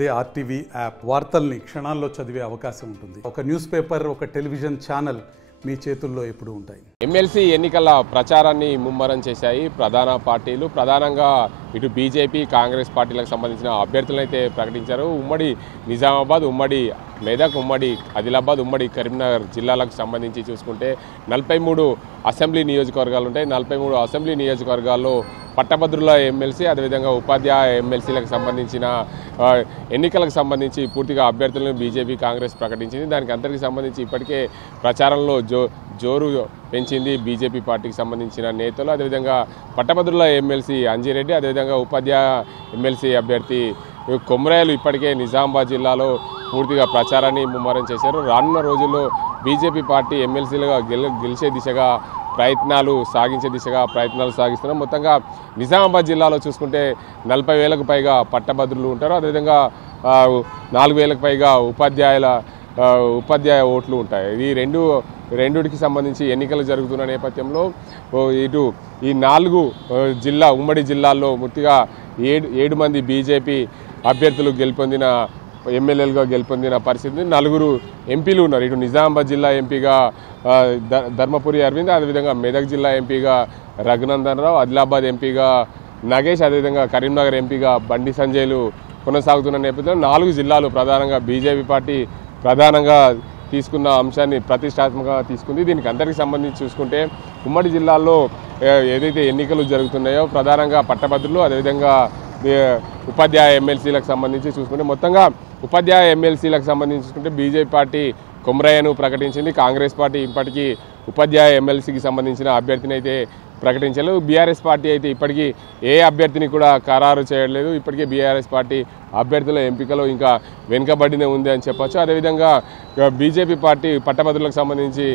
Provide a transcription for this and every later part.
అదే RTV app వార్తల్ని క్షణాల్లో చదివే అవకాశం ఉంటుంది. ఒక న్యూస్ పేపర్, ఒక టెలివిజన్ ఛానల్ మీ చేతుల్లో ఎప్పుడూ ఉంటాయి. ఎమ్మెల్సీ ఎన్నికల ప్రచారాన్ని ముమ్మరం చేశాయి ప్రధాన పార్టీలు. ప్రధానంగా ఇటు బీజేపీ, కాంగ్రెస్ పార్టీలకు సంబంధించిన అభ్యర్థులను అయితే ప్రకటించారు. ఉమ్మడి నిజామాబాద్, ఉమ్మడి మెదక్, ఉమ్మడి ఆదిలాబాద్, ఉమ్మడి కరీంనగర్ జిల్లాలకు సంబంధించి చూసుకుంటే 43 అసెంబ్లీ నియోజకవర్గాలు ఉంటాయి. 43 అసెంబ్లీ నియోజకవర్గాల్లో పట్టభద్రుల ఎమ్మెల్సీ, అదేవిధంగా ఉపాధ్యాయ ఎమ్మెల్సీలకు సంబంధించిన ఎన్నికలకు సంబంధించి పూర్తిగా అభ్యర్థులను బీజేపీ, కాంగ్రెస్ ప్రకటించింది. దానికి అందరికీ సంబంధించి ఇప్పటికే ప్రచారంలో జోరు పెంచింది బీజేపీ పార్టీకి సంబంధించిన నేతలు. అదేవిధంగా పట్టభద్రుల ఎమ్మెల్సీ అంజిరెడ్డి, అదేవిధంగా ఉపాధ్యాయ ఎమ్మెల్సీ అభ్యర్థి కొమ్రాయలు ఇప్పటికే నిజామాబాద్ జిల్లాలో పూర్తిగా ప్రచారాన్ని ముమ్మరం చేశారు. రానున్న రోజుల్లో బీజేపీ పార్టీ ఎమ్మెల్సీలుగా గెలిచే దిశగా సాగించే దిశగా ప్రయత్నాలు సాగిస్తున్నాం. మొత్తంగా నిజామాబాద్ జిల్లాలో చూసుకుంటే 40,000కు పైగా పట్టభద్రులు ఉంటారు. అదేవిధంగా 4,000కు పైగా ఉపాధ్యాయ ఓట్లు ఉంటాయి. ఈ రెండుకి సంబంధించి ఎన్నికలు జరుగుతున్న నేపథ్యంలో ఇటు ఈ 4 ఉమ్మడి జిల్లాల్లో పూర్తిగా 7 మంది బీజేపీ అభ్యర్థులు ఎమ్మెల్యేలుగా గెలుపొందిన పరిస్థితి. 4 ఎంపీలు ఉన్నారు. ఇటు నిజామాబాద్ జిల్లా ఎంపీగా ధర్మపురి అరవింద్, అదేవిధంగా మెదక్ జిల్లా ఎంపీగా రఘునందన్ రావు, ఆదిలాబాద్ ఎంపీగా నగేష్, అదేవిధంగా కరీంనగర్ ఎంపీగా బండి సంజయ్లు కొనసాగుతున్న నేపథ్యంలో 4 జిల్లాలు ప్రధానంగా బీజేపీ పార్టీ ప్రధానంగా తీసుకున్న అంశాన్ని ప్రతిష్టాత్మకంగా తీసుకుంది. దీనికి అందరికీ సంబంధించి చూసుకుంటే ఉమ్మడి జిల్లాల్లో ఏదైతే ఎన్నికలు జరుగుతున్నాయో ప్రధానంగా పట్టభద్రులు, అదేవిధంగా ఉపాధ్యాయ ఎమ్మెల్సీలకు సంబంధించి చూసుకుంటే మొత్తంగా ఉపాధ్యాయ ఎమ్మెల్సీలకు సంబంధించి చూసుకుంటే బీజేపీ పార్టీ కొమ్రాయను ప్రకటించింది. కాంగ్రెస్ పార్టీ ఇప్పటికీ ఉపాధ్యాయ ఎమ్మెల్సీకి సంబంధించిన అభ్యర్థిని అయితే ప్రకటించలేదు. బీఆర్ఎస్ పార్టీ అయితే ఇప్పటికీ ఏ అభ్యర్థిని కూడా ఖరారు చేయలేదు. ఇప్పటికే బీఆర్ఎస్ పార్టీ అభ్యర్థుల ఎంపికలో ఇంకా వెనుకబడినే ఉంది అని చెప్పొచ్చు. అదేవిధంగా బీజేపీ పార్టీ పట్టభద్రులకు సంబంధించి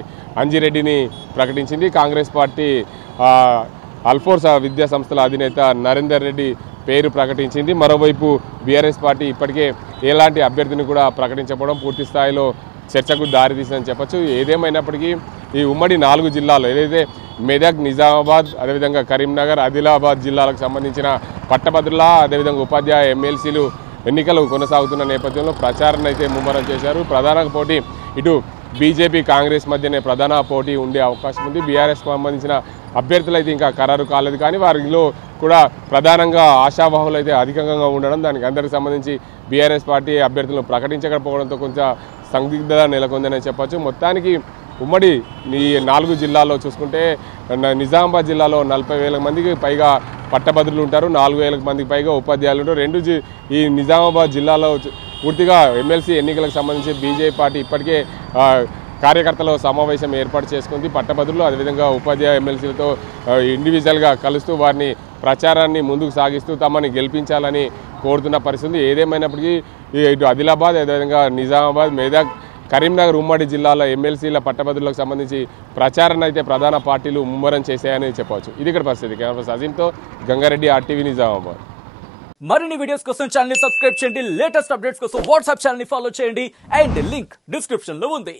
అంజిరెడ్డిని ప్రకటించింది. కాంగ్రెస్ పార్టీ అల్ఫోర్స్ విద్యా సంస్థల అధినేత నరేందర్ రెడ్డి పేరు ప్రకటించింది. మరోవైపు బీఆర్ఎస్ పార్టీ ఇప్పటికే ఎలాంటి అభ్యర్థిని కూడా ప్రకటించకపోవడం పూర్తి స్థాయిలో చర్చకు దారితీసిందని చెప్పొచ్చు. ఏదేమైనప్పటికీ ఈ ఉమ్మడి 4 జిల్లాల్లో ఏదైతే మెదక్, నిజామాబాద్, అదేవిధంగా కరీంనగర్, ఆదిలాబాద్ జిల్లాలకు సంబంధించిన పట్టభద్రుల, అదేవిధంగా ఉపాధ్యాయ ఎమ్మెల్సీలు ఎన్నికలు కొనసాగుతున్న నేపథ్యంలో ప్రచారాన్ని అయితే ముమ్మరం చేశారు. ప్రధాన పోటీ ఇటు బీజేపీ, కాంగ్రెస్ మధ్యనే ప్రధాన పోటీ ఉండే అవకాశం ఉంది. బీఆర్ఎస్కి సంబంధించిన అభ్యర్థులు అయితే ఇంకా ఖరారు కాలేదు. కానీ వారిలో కూడా ప్రధానంగా ఆశావాహులు అయితే అధికంగా ఉండడం, దానికి అందరికి సంబంధించి బీఆర్ఎస్ పార్టీ అభ్యర్థులను ప్రకటించకపోవడంతో కొంచెం సందిగ్ధత నెలకొందని చెప్పొచ్చు. మొత్తానికి ఉమ్మడి ఈ 4 జిల్లాల్లో చూసుకుంటే నిజామాబాద్ జిల్లాలో 40,000 మందికి పైగా పట్టభద్రులు ఉంటారు, 4,000 మందికి పైగా ఉపాధ్యాయులు ఉంటారు. ఈ నిజామాబాద్ జిల్లాలో పూర్తిగా ఎమ్మెల్సీ ఎన్నికలకు సంబంధించి బీజేపీ పార్టీ ఇప్పటికే కార్యకర్తల సమావేశం ఏర్పాటు చేసుకుంది. పట్టభద్రులు, అదేవిధంగా ఉపాధ్యాయ ఎమ్మెల్సీలతో ఇండివిజువల్గా కలుస్తూ వారిని ప్రచారాన్ని ముందుకు సాగిస్తూ తమని గెలిపించాలని కోరుతున్న పరిస్థితి. ఏదేమైనప్పటికీ ఇటు ఆదిలాబాద్, అదేవిధంగా నిజామాబాద్, మెదక్, కరీంనగర్ ఉమ్మడి జిల్లాల ఎమ్మెల్సీల పట్టభద్రులకు సంబంధించి ప్రచారాన్ని అయితే ప్రధాన పార్టీలు ముమ్మరం చేశాయని చెప్పవచ్చు. ఇది ఇక్కడ పరిస్థితి. కెమెరా అజీంతో గంగారెడ్డి, ఆర్టీవీ, నిజామాబాద్. మరిన్ని వీడియోస్ కోసం ఛానల్ ని సబ్స్క్రైబ్ చేయండి. లేటెస్ట్ అప్డేట్స్ కోసం వాట్సాప్ ఛానల్ ని ఫాలో చేయండి. అండ్ లింక్ డిస్క్రిప్షన్ లో ఉంది.